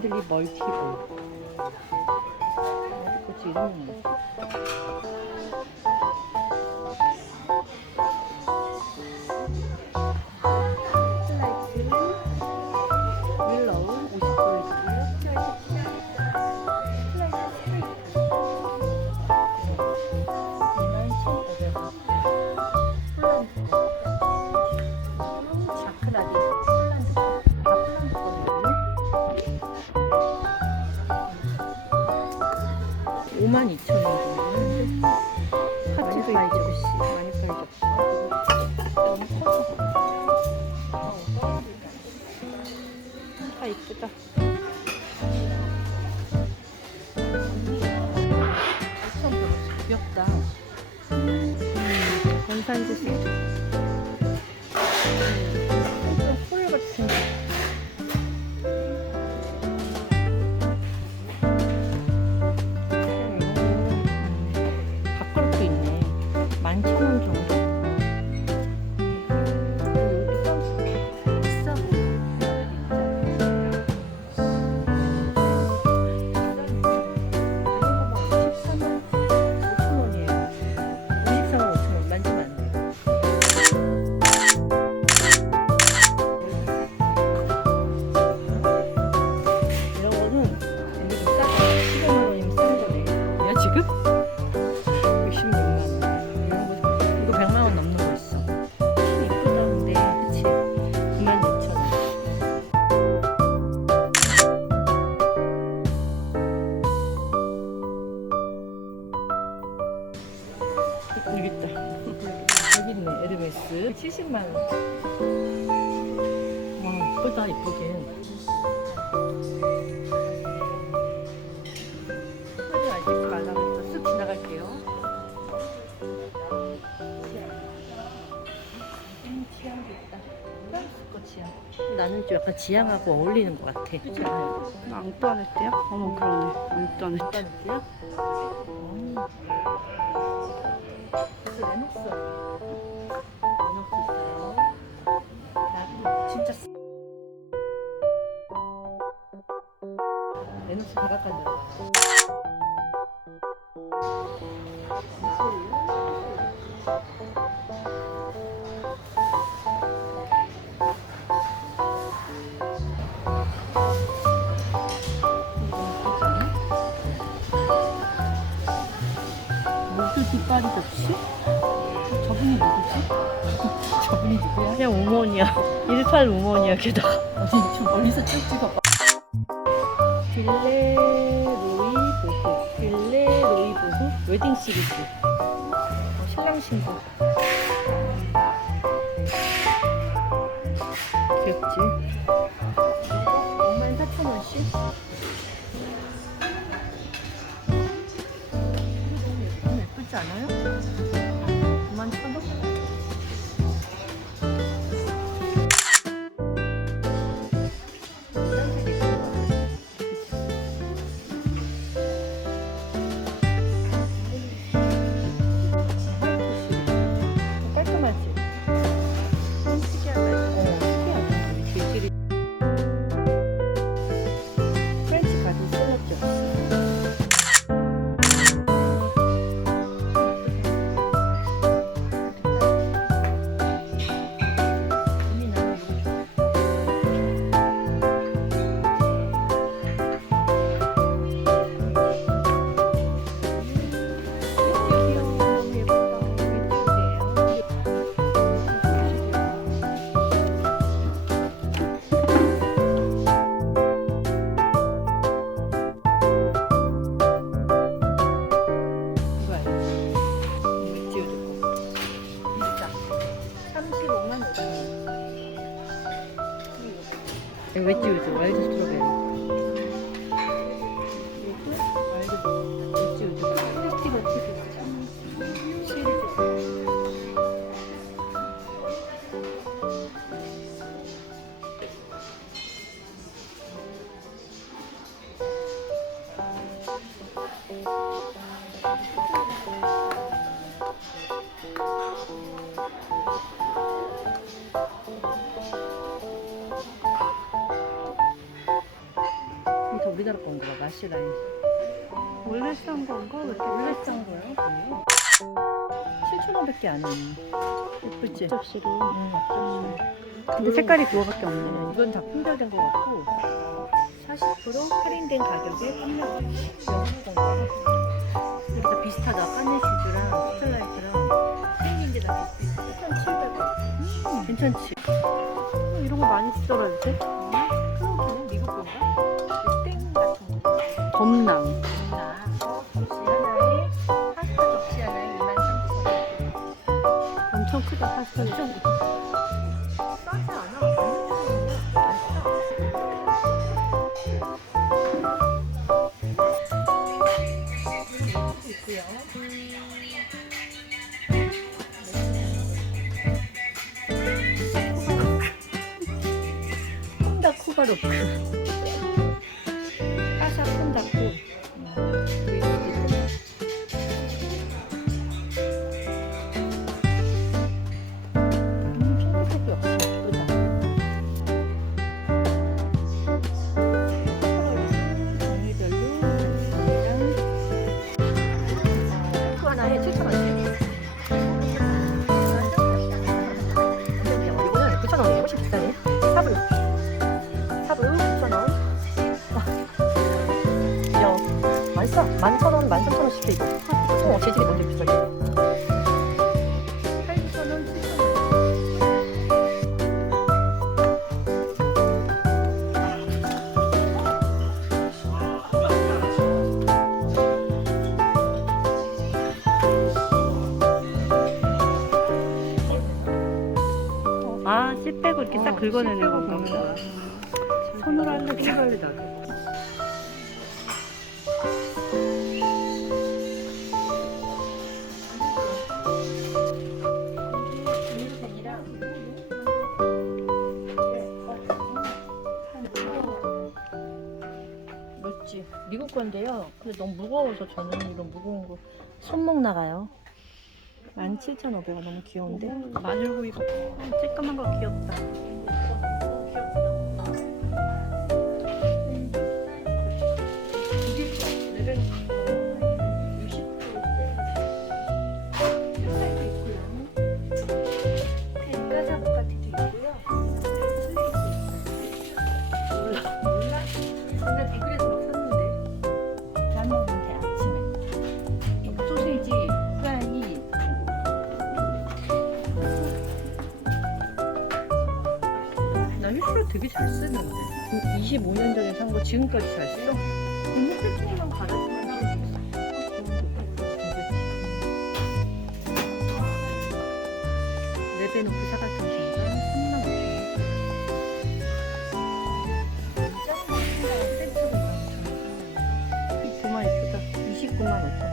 그린들리 멀티볼. 이름은 뭐지? 5만 2천 원 정도 하트 사이즈 접시 많이 접시 너무 커서 어, 다 이쁘다. 엄청 가볍다. 음, 원산지수 소리 말라서 쓱 지나갈게요. 나는 좀 약간 지향하고 어울리는 것 같아. 그렇지 않아요? 앙뚜아네트요? 어머 그러네 앙뚜아네트 어떤 느낌? 음. 그래서 레녹스. 바닥까지. 모두 뒷발이 접시? 저분이 누구지? 저분이 누구야? 그냥 우먼이야. 18 우먼이야, 게다가. 어디 좀 멀리서 쭉 찍어봐. 빌레 로이 보호. 빌레 로이 보호 웨딩 시리즈. 어, 신랑 신부. 원. 웨지우드 와 우리나라 건가 봐, 마시라인. 원래 싼 건가? 왜 이렇게 원래 싼 거야? 7,500개 안 해. 예쁘지? 접시로. 응, 앞접시. 근데 색깔이 그거밖에 없네. 네, 이건 다 품절된 것 같고 40% 할인된 가격에 판매하고 있어요. 여기다 비슷하다. 파네시즈랑 스텔라이트랑 생긴 게다 비슷해. 1,700원. 음, 괜찮지? 어, 이런 거 많이 쓰더라 요새. 그럼 미국 건가? 범랑. 나 접시 하나에 파스타 접시 하나에 23,000원. 엄청 크다 파스타. 콘다 쿠바로크. 맛있어. 11,000원, 13,000원씩 이거. 어, 재질이 완전 비싸게. 8,000원, 7,000원. 아, 씨 빼고 이렇게 딱 어, 긁어내는 건가 보다. 손으로 할래? 손으로 할래 나도. 건데요. 근데 너무 무거워서 저는 이런 무거운 거 손목 나가요. 17,500원 너무 귀여운데? 마늘구이 거. 어, 쬐까만 거 귀엽다. 소세지, 되게 잘 쓰는데 25년 전에 산 거 지금까지 잘 써? 이거 세팅만 갈아주면 하고 레베노프 사과탕 신발 3만 5천 원 세트로 9만 예쁘다 29만 5천 원